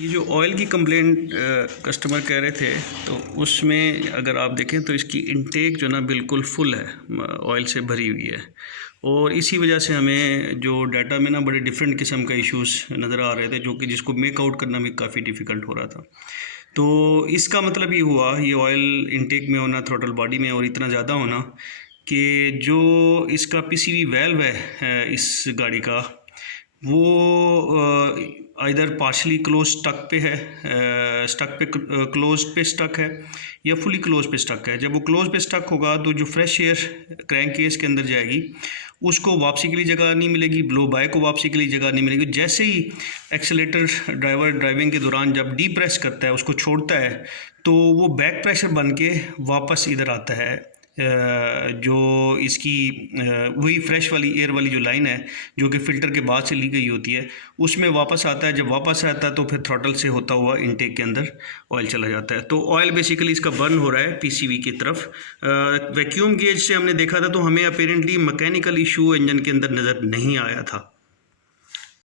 ये जो ऑयल की कंप्लेंट कस्टमर कह रहे थे, तो उसमें अगर आप देखें तो इसकी इनटेक जो ना बिल्कुल फुल है, ऑयल से भरी हुई है। और इसी वजह से हमें जो डाटा में ना बड़े डिफरेंट किस्म का इश्यूज़ नज़र आ रहे थे, जो कि जिसको मेक आउट करना भी काफ़ी डिफ़िकल्ट हो रहा था। तो इसका मतलब ये हुआ, ये ऑयल इनटेक में होना थ्रॉटल बॉडी में और इतना ज़्यादा होना कि जो इसका पीसीवी वाल्व है इस गाड़ी का, वो आइदर पार्शली क्लोज स्टक पे है, स्टक पे क्लोज पे स्टक है या फुली क्लोज पे स्टक है। जब वो क्लोज पे स्टक होगा तो जो फ्रेश एयर क्रैंक केस के अंदर जाएगी उसको वापसी के लिए जगह नहीं मिलेगी, ब्लो बाय को वापसी के लिए जगह नहीं मिलेगी। जैसे ही एक्सेलेटर ड्राइवर ड्राइविंग के दौरान जब डी प्रेस करता है, उसको छोड़ता है, तो वो बैक प्रेशर बन के वापस इधर आता है। जो इसकी वही फ्रेश वाली एयर वाली जो लाइन है जो कि फ़िल्टर के बाद से ली गई होती है, उसमें वापस आता है। जब वापस आता है तो फिर थ्रॉटल से होता हुआ इनटेक के अंदर ऑयल चला जाता है। तो ऑयल बेसिकली इसका बर्न हो रहा है पीसीवी की तरफ। वैक्यूम गेज से हमने देखा था तो हमें अपेरेंटली मैकेनिकल इशू इंजन के अंदर नज़र नहीं आया था।